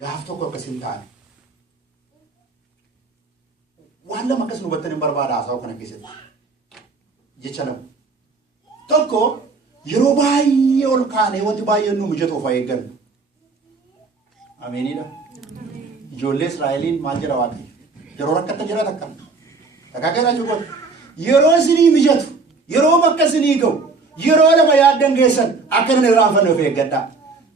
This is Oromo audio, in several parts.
gaaf tokko akkasin taane waan lama akkas nu battan hin barbaada haasawaa kana keessatti jecha lama tokko yeroo baay'ee ol kaanee wanti baay'een nu mijatu of eeggannu ameenidha ijoollee Israa'eliin maal jedha Waaqayyo yeroo rakkata jira takka takaakeedha jechuudha yeroo isinii mijatu yeroo bakka isinii ga'u yeroo lama yaaddan geessan akka inni irraanfanne of eeggadhaa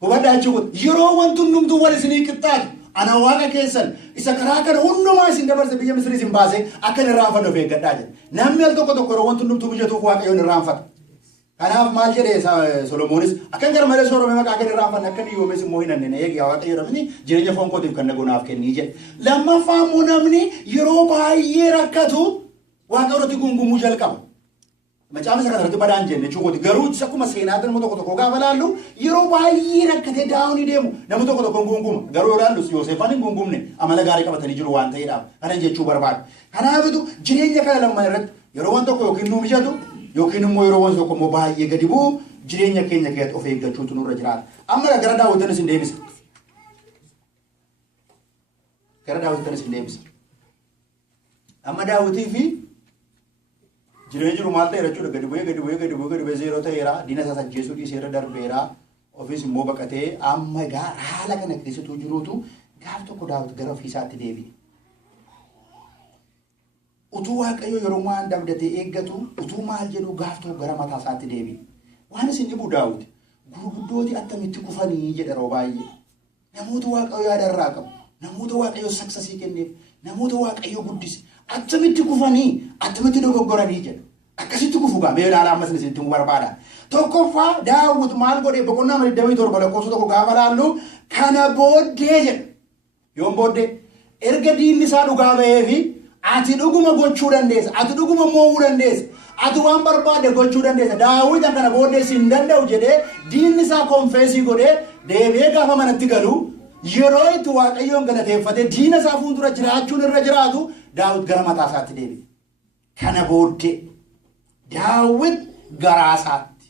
hubadhaa jechuudha yeroo wanti hundumtuu wal isinii qixxaatu ana waaqa keessan isa karaa kana hundumaa isin dabarse biyya Misrii isin baase akka inni irraanfanne of eeggadhaa jedha namni al tokko yeroo wanti hundumtuu mijatuuf Waaqayyoon irraanfata kanaaf maal jedhee Solomoonis akka gara malee soorome maqaa kan irraanfanne akka inni yoomees immoo hin annine eegi Waaqayyo namni jireenya foon kootiif kan nagunaaf kennii jedhe lammaffaa immoo namni yeroo baay'ee rakkatu Waaqayyo irratti gungumuu jalqaba macaafa isa kanarratti badaan jenne jechuudha garuu akkuma seenaatti nama tokko gaafa laallu yeroo baay'ee rakkatee daawunii deemu nama tokko gunguma garuu yoo laallu Yoosefaan hin gungumne amala gaarii qabatanii jiru waan ta'eedhaaf kana jechuu barbaadu kanaafitu jireenya kana lamaan irratti yeroo waan tokko yookiin nu mijatu yookiin immoo yeroo waan tokko immoo baay'ee gadi bu'u jireenya keenya keessatti of eeggachuutu nurra jiraata amma gara daawwatanis hin deebisa amma daawwatii fi jireenya jiru maal ta'e jechuudha gadi bu'ee zeeroo ta'eera diina isaa sajjeessuu dhiiseera darbeera ofiis immoo baqatee amma egaa haala kana keessattuu jiruutu gaaf tokko daawwatu gara ofiisaatti deebi'e. Utuu Waaqayyo yeroo waan dabdatee eeggatu utuu maal jedhu gaaf tokko gara mataa isaatti deebi'e. Waan isin dhibu daawwiti gurguddooti attamitti kufanii jedha yeroo baay'ee. Namoota Waaqayyo yaada irraa qabu namoota Waaqayyo saksasii kenneef namoota Waaqayyo guddise attamitti kufanii attamitti dogoggoranii jedha. Akkasitti kufu gaamee ilaalaa ammas isin timuu barbaada. Tokkoffaa daawwiti maal godhee boqonnaa 27 lakkoofsa tokko gaafa laallu kana booddee jedha. Yoon booddee erga diinni isaa dhugaa ba'eefi ati dhuguma gochuu dandeessa ati dhuguma mo'uu dandeessa ati waan barbaade gochuu dandeessa daawwiti kana booddee sin danda'u jedhee diinni isaa konfeesii godhee deebi'ee gaafa manatti galu yeroo itti Waaqayyoon galateeffatee diina isaa fuuldura jiraachuun irra jiraatu daawwiti gara mataa isaatti deebi'e. Kana booddee daawwiti garaa isaatti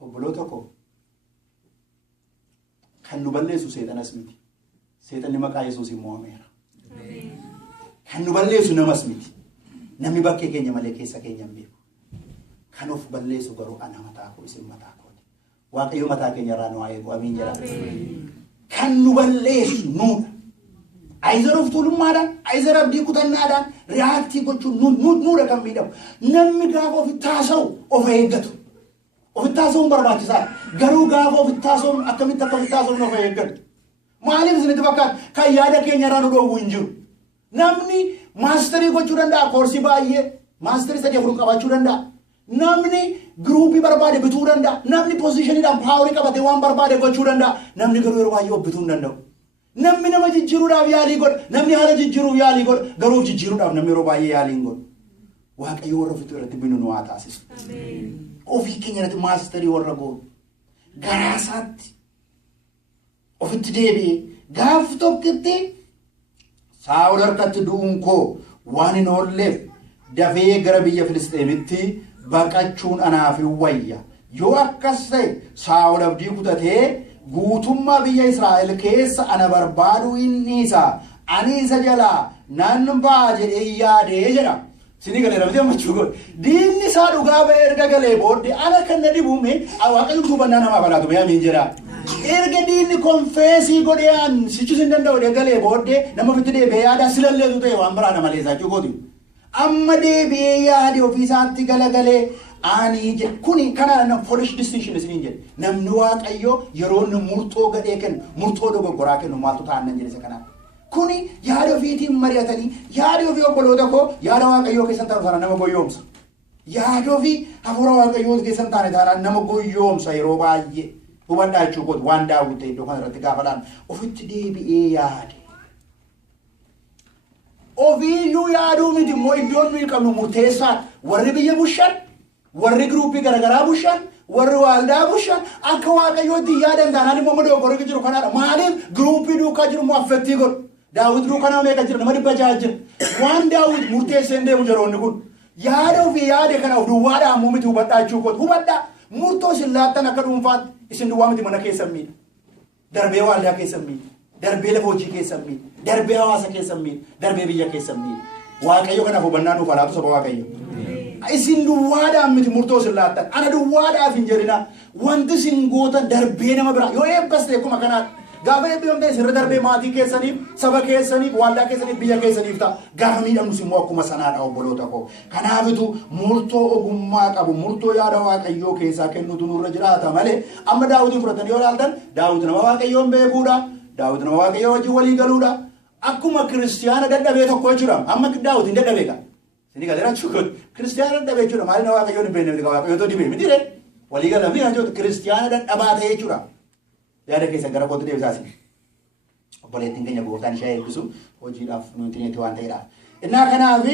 obboloota koo kan nu balleessu seexanas miti seexanni maqaa Yesuusiin mo'ameera. Kan nu balleessu namas miti namni bakkee keenya malee keessa keenya hin beeku kan of balleessu garuu ana mataa koo isin mataa kooti Waaqayyo mataa keenya irraa nu haa eegu amiin jedhama kan nu balleessu nuudha ayizar of tuulummaadhaan ayizar abdii kutannaadhaan reaaktii gochuun nuudha kan miidhamu namni gaafa ofitti haasa'u of eeggatu ofitti haasa'uun barbaachisaadha garuu gaafa ofitti haasa'uun akkamitti akka ofitti haasa'uun of eeggatu maaliif isinitti fakkaata kan yaada keenya irraa nu dhoowwu hin jiru. Namni maasterii gochuu danda'a koorsii baay'ee maasterii 3 4 qabaachuu danda'a namni giruupii barbaade bituu danda'a namni poozishiniidhaan paaworii qabatee waan barbaade gochuu danda'a namni garuu yeroo baay'ee bituu hin danda'u namni nama jijjiiruudhaaf yaalii godha namni haala jijjiiruuf yaalii godha garuu jijjiiruudhaaf namni yeroo baay'ee yaalii hin godhu Waaqayyo warra ofitti irratti binu nu haa taasisu ofii keenya irratti maasterii warra goonu garaasaatti ofitti deebi'ee gaaf tokkotti Saa'ol harkatti du'uun koo waan hin oolleef dafee gara biyya Filisxeemitti baqachuun anaaf hin wayya. Yoo akkas ta'e Saa'ol abdii kutatee guutummaa biyya Israa'el keessa ana barbaaduu hin dhiisa. Ani isa jalaa nan ba'a jedhee yaadee jedha. Sini galee namatti ammachuu godhe. Diinni isaa dhugaa ba'ee erga galee booddee ala kan na dhibuume Waaqayyo duubannaa namaa balaatu ba'ee amiin jedha. Erga diinni konfeesii godheen sichus hin danda'u galee booddee nama ofitti deebi'ee yaada silalleetu ta'e waan biraa nama leessaa jechuudha. Amma deebi'ee yaade ofiisaatti galagalee ani kuni kana polish decision isiniin jedhe namni Waaqayyo yeroo inni murtoo gadhee kennu murtoo dogoggoraa kennu maaltu ta'an nan jedhe isa kanaan. Kuni yaada ofiitiin mari'atanii yaada ofii obboloota koo yaada Waaqayyoo keessan taanu sana nama goyyoomsa. Yaada ofii hafuura Waaqayyoo keessan taane taanaan nama goyyoomsa yeroo baay'ee. Hubadhaa jechuudha waan daawwite iddoo kanarratti gaafa laalu ofitti deebi'ee yaade. Ofiiyyuu yaaduu miti immoo iddoon nuyi qabnu murteessaa warri biyya bushan warri giruupii garaagaraa bushan warri waaldaa bushan akka Waaqayyootti yaadan taanaan immoo dogoggorri jiru kanaadha. Maaliif giruupii duukaa jiru immoo affettii godhu daawwit duukaa nama meeqa jira nama 100 jira waan daawwit murteessee hin deemu jiroonni kun yaada ofii yaade kana of duwwaadhaa ammoo miti hubadhaa jechuudha hubadhaa murtoo isin laattan akka dhuunfaatti isin duwwaa miti mana keessan miidha. darbee waldaa keessan miidha, darbee lafa hojii keessan miidha, darbee hawaasa keessan miidha, darbee biyya keessan miidha. Waaqayyo kanaaf hubannaa nuuf alaatu saba Waaqayyo. Isin duwwaadhaan miti murtoo isin laattan. Ana duwwaadhaaf hin jedhina. Wanti isin gootan darbee nama biraa yoo eebbas ta'e akkuma kanaatti. Gaafa eebbifamtee sirra darbee maatii keessaniif, saba keessaniif, waldaa keessaniif, biyya keessaniif ta'a. Gaafa miidhamnus immoo akkuma sanaadha obboloota koo. Kanaafitu murtoo ogummaa qabu, murtoo yaada Waaqayyoo keessaa kennutu nurra jiraata malee amma Daawitin fudhatanii yoo ilaaltan Daawit nama Waaqayyoon beekuudha. Daawit nama Waaqayyoo wajjin walii galuudha. Akkuma kiristiyaana dadhabee tokko jechuudha. Amma Daawit hin dadhabee qaba. Sini galeera jechuudha. Kiristiyaana dadhabee jechuudha. Maali nama Waaqayyoon hin beekne Waaqayyoo dibee miti ree. Walii galamni jechuudha. Kiristiyaana dadhabaa ta'ee jechuudha. Yaada keessa gara kootti deebisaasi. Obboleettiin keenya gooftaan ishee eebbisu hojiidhaaf nuti neeti waan ta'eedhaaf. Innaa kanaaf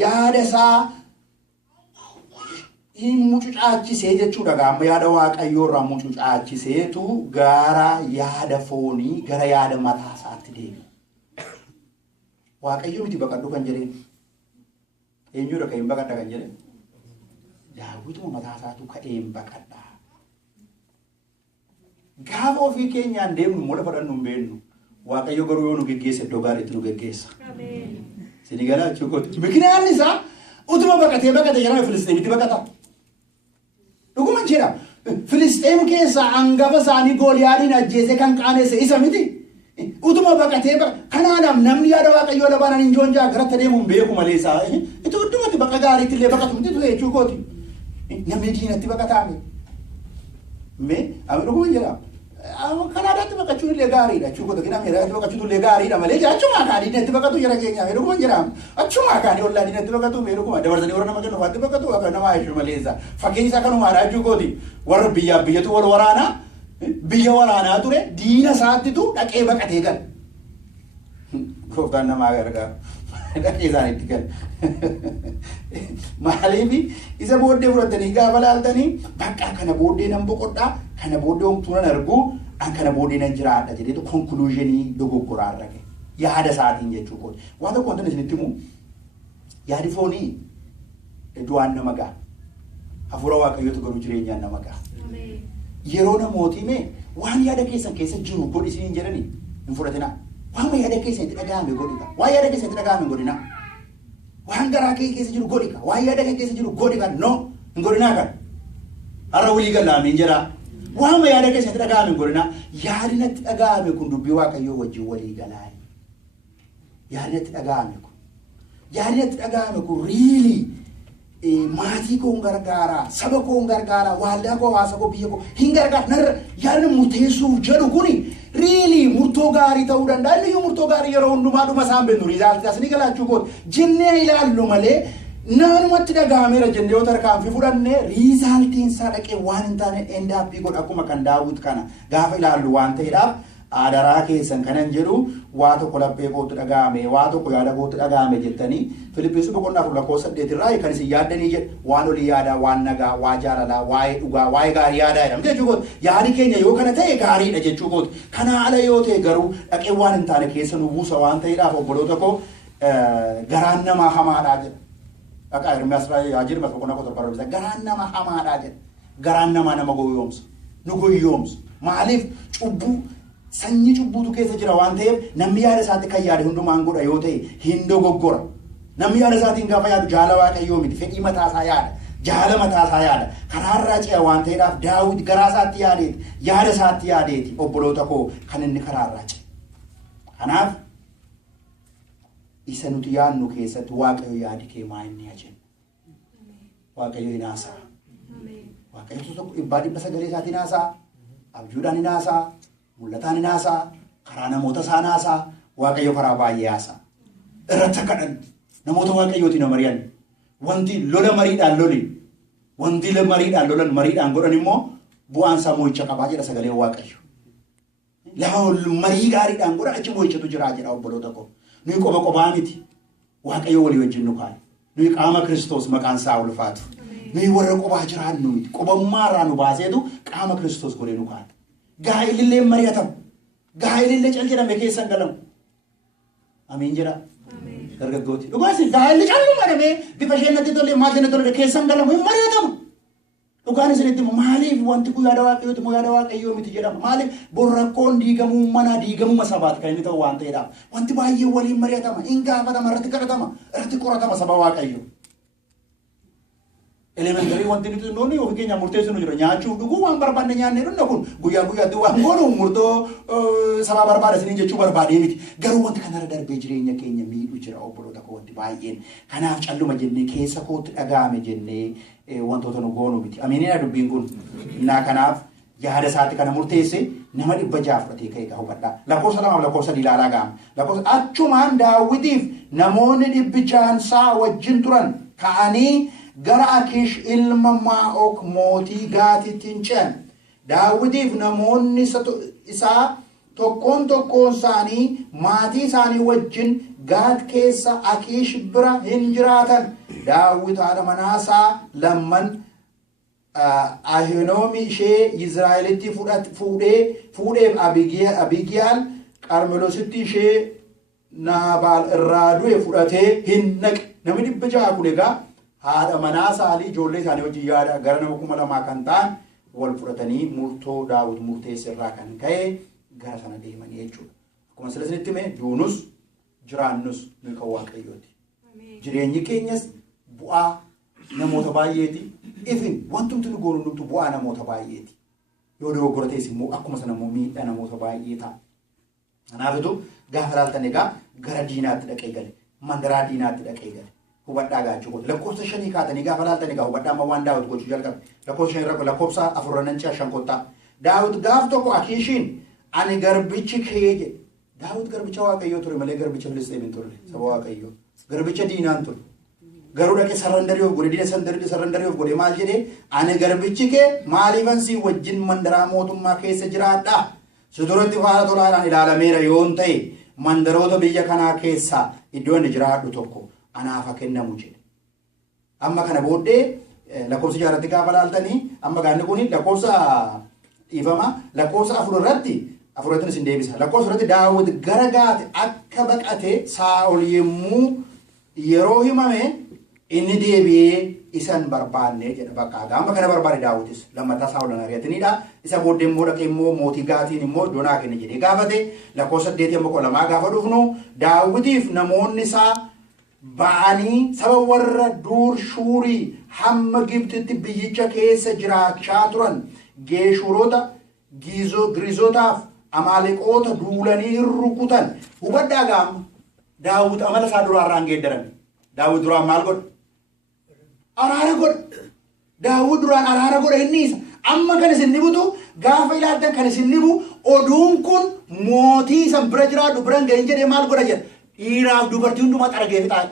yaada isaa hin mucucaachisee jechuudha. Amma yaada Waaqayyoo irraa mucucaachiseetu gara yaada foonii, gara yaada mataa isaatti deebi'a. Waaqayyo miti baqadhu kan jedheen. Eenyudha ka'een baqadha kan jedheen? Daawituma mataa isaatu ka'een baqadha. Gaafa ofii keenyaan deemnu mola fudhannu hin beeknu. Waaqayyo garuu yoo nu geggeesse iddoo gaariitti nu geggeessa. Sini galaa jechuudha. Bikinaan isaa utuma baqatee jedhama Filisteemitti baqata. Dhuguma jedha. Filisteem keessaa hangafa isaanii Gooliyaadiin ajjeese kan qaanesse isa miti. Utuma baqatee kanaadhaaf namni yaada Waaqayyoo labaanaan hin joonjaa garatti deemu hin beeku malee isaa. Itti hundumatti baqa gaariitti illee baqatu miti ture jechuu kooti. Namni diinatti baqataame. Mee dhuguma jedha. Kanaadaatti baqachuun illee gaariidha jechuudha. Kina Ameerikaatti baqachuun illee gaariidha malee achuma kaanii diinatti baqatu jira keenyaa dhuguma jedha. Achuma kaanii ollaa diinatti baqatu dhuguma dabarsanii warra nama kennu faatti baqatu akka nama ayyuu malee isaa. Fakkeenya isaa kanumaadha jechuu kooti. Warra biyyatu wal waraanaa biyya waraanaa ture diina isaattitu dhaqee baqatee gala. Gooftaan namaa gargaaru. Dhaqee isaaniitti gala. Maaliif isa booddee fudhatanii gaafa laaltanii bakka kana booddee nan boqodhaa, kana booddee homtuu nan arguu, kana booddee nan jiraadha jedheetu konkuluuzinii dogoggoraa irra gahe. Yaada isaatiin jechuu kooti. Waan tokko wantoonni isinitti himu yaadi foonii du'aan nama gaha. Hafuura Waaqayyootu garuu jireenyaan nama gaha. Yeroo namootii mee waan yaada keessan keessa jiru godhi isiniin jedhanii hin fudhatinaa. Waan yaada keessan itti dhaga'ame godhika. Waan yaada keessan itti dhaga'ame godhina. Waan garaa kee keessa jiru godhika. Waan yaada kee keessa jiru godhika. No hin godhinaa kan. Har'a walii galaamiin jedha. Waan yaada keessan itti dhaga'ame hin godhina. Yaadni natti dhaga'ame kun dubbii Waaqayyoo wajjin walii galaa. Yaadni natti dhaga'ame kun. Yaadni natti dhaga'ame kun riilii. Maatii koo hin gargaara, saba koo hin gargaara, waldaa koo, hawaasa koo, biyya koo hin gargaara. Yaadni murteessuuf jedhu kuni riilii murtoo gaarii ta'uu danda'a. Inni murtoo gaarii yeroo hundumaa dhuma isaan bennu riizaaltii asii galaachuu kooti. Jennee ilaallu malee naanumatti dhaga'ameera jennee yoo tarkaanfii fudhannee riizaaltiin isaa dhaqee waan hin taane endaappii godha akkuma kan Daawit kana gaafa ilaallu waan ta'eedhaaf aadaraa keessan kanan jedhu waa tokko laphee kootti dhaga'ame, waa tokko yaada kootti dhaga'ame jettanii Filiphisiis boqonnaa 4:8 irraa kan isin yaaddanii jedhu waan olii yaadaa, waan nagaa, waa jaalalaa, waa'ee dhugaa, waa'ee gaarii yaadaa jedhamte jechuu kooti. Yaadi keenya yoo kana ta'e gaariidha jechuu kooti. Kana ala yoo ta'e garuu dhaqee waan hin taane keessa nu buusa waan ta'eedhaaf obboloota koo garaan namaa hamaadhaa jedha. Dhaqaa Ermiyaas Yaajirma boqonnaa 7 garaan namaa hamaadhaa jedha. Garaan namaa nama goyyoomsa. Nu goyyoomsa. Maaliif cubbuu sanyii cubbuutu keessa jira waan ta'eef namni yaada isaatti kan yaade hundumaan godha yoo ta'e hin dogoggora. Namni yaada isaatiin gaafa yaadu jaala Waaqayyoo miti fedhii mataasaa yaada. Jaala mataasaa yaada. Karaarraa ce'a waan ta'eedhaaf Daawit garaa isaatti yaadeeti. Yaada isaatti yaadeeti obboloota koo kan inni karaarraa ce'a. Kanaaf isa nuti yaadnu keessatti Waaqayyo yaadi kee maa inni ajenna. Waaqayyo hin haasa'a. Waaqayyo tokko 100 isaatiin haasa'a. Abjuudhaan hin haasa'a. Mul'ataan hin haasa'a. Karaa namoota isaan haasa'a. Waaqayyo karaa baay'ee haasa'a. Irratti kadhan namoota Waaqayyootiin na mari'an. Wanti lola mariidhaan loli. Wanti mariidhaan lolan mariidhaan godhan immoo bu'aan isaa mo'icha qabaa jedha sagalee Waaqayyo. Lafa marii gaariidhaan godhan achi mo'ichatu jira jedha obboloota koo. Nuyi qoba qobaa miti. Waaqayyo walii wajjin nu kaa'e. Nuyi qaama Kiristoos maqaan isaa ulfaatu. Nuyi warra qobaa jiraannu miti. Qobammaa irraa nu baaseetu qaama Kiristoos godhee nu kaa'e. Gaa'ilillee mari'atamu. Gaa'ilillee cal jedhame keessan galamu. Amiin jedha. Dargaggooti. Dhugaasi gaa'illi calluma dhabee bifa isheen natti tolee maal isheen tolee keessan galamu hin mari'atamu. dhugaan isinitti maaliif wanti kun yaada waaqayyooti moo yaada waaqayyoo miti jedhama maaliif borrakkoon diigamuu mana diigamuma sabaati kan inni ta'u waan ta'eedhaaf wanti baay'ee waliin mari'atama hin gaafatama irratti qoratama saba waaqayyoo elementary wanti nuti noonni ofii keenya murteessinu jira nyaachuuf dhuguu waan barbaanne nyaannee dhunna kun guyyaa guyyaatti waan goonu murtoo saba barbaada isiniin jechuu barbaadee miti garuu wanti kanarra darbee jireenya keenya miidhu jira obboloota koo wanti baay'een kanaaf calluma jennee keessa kootti dhagaame jennee wantoota nu goonu miti amiinidha dubbiin kun innaa kanaaf yaada isaatti kana murteesse nama 600 fudhatee ka'e gaa hubadhaa lakkoofsa 2 lakkoofsa 3 ilaalaa gaama lakkoofsa achumaan daawitiif namoonni 600 isaa wajjin turan ka'anii gara Akiish ilma Maa'ok mootii Gaatittiin ce'an daawitiif namoonni isaa tokkoon isaanii maatii isaanii wajjin Gaat keessa Akiish bira hin jiraatan daawit haadha manaasaa lamman Ahinoomi ishee Yizraa'elitti fuudheef Abigiyaal Qarmelositti ishee Naabaal irraa du'e fudhatee hin naqe namni 600 kun egaa haadha manaasaa ijoollee isaanii wajjin yaada gara nama 2000 kan ta'an wal fudhatanii murtoo daawit murteesse irraa kan ka'e gara sana deemanii jechuudha. Akkuma sirriitti hime duunus jiraannus nu kan waaqayyooti. Jireenyi keenyas bu'aa namoota baay'eeti. Ifin wantumti nu goonu nuti bu'aa namoota baay'eeti. Yoo dogoggora ta'es immoo akkuma sana immoo miidhaa namoota baay'ee ta'a. Kanaafitu gaafa laaltan egaa gara diinaatti dhaqee gale. Mandaraa diinaatti dhaqee gale. Hubadhaa gaachuu lakkoofsa 5 kaatanii gaafa laaltan egaa hubadhaa amma waan daawit gochuu jalqabe. Lakkoofsa 5 irra lakkoofsa 4 nan 5 kottaa. Daawit gaaf tokko Akiishiin ani garbichi kee jedhe. Daawit garbicha waaqayyoo ture malee garbicha Filisxeem ture saba waaqayyoo. Garbicha diinaan ture. Garuu dhaqee sarrandarii of godhe diina sarrandarii of godhe maal jedhee ani garbichi kee maaliifan si wajjin mandaraa mootummaa keessa jiraadhaa si duratti faana tolaadhaan ilaalameera yoon ta'e mandaroota biyya kanaa keessaa iddoo inni jiraadhu tokko anaaf kennamu jedhe. Amma kana booddee lakkoofsa 6 irratti gaafa laaltanii amma gaanni kun lakkoofsa dhiifama lakkoofsa 4 irratti 4 irratti isin deebisa lakkoofsa irratti daawit gara Gaati akka baqate Saa'ol yemmuu yeroo himame inni deebi'ee isan barbaanne jedha bakka amma kana barbaade daawitis lammataa Saa'ol ari'ataniidha isa booddee immoo dhaqee immoo mootii Gaatiin immoo doonaa kenne jedhee gaafate lakkoofsa 8 amma 2 gaafa dhufnu daawitiif namoonni isaa ba'anii saba warra Duur Shuurii hamma Gibxitti biyyicha keessa jiraachaa turan Geeshurota Girizotaaf Amaaleqoota duulanii rukutan hubadhaa gaama daawit amala isaa duraarraan geeddaran daawit duraan maal godha araara godha daawit duraan araara godha inni isa amma kan isin nibutu gaafa ilaaltan kan isin nibu oduun kun mootii isan bira jiraadhu biran ga'in jedhee maal godha jedha dhiiraaf dubartii hundumaa xarageef ta'a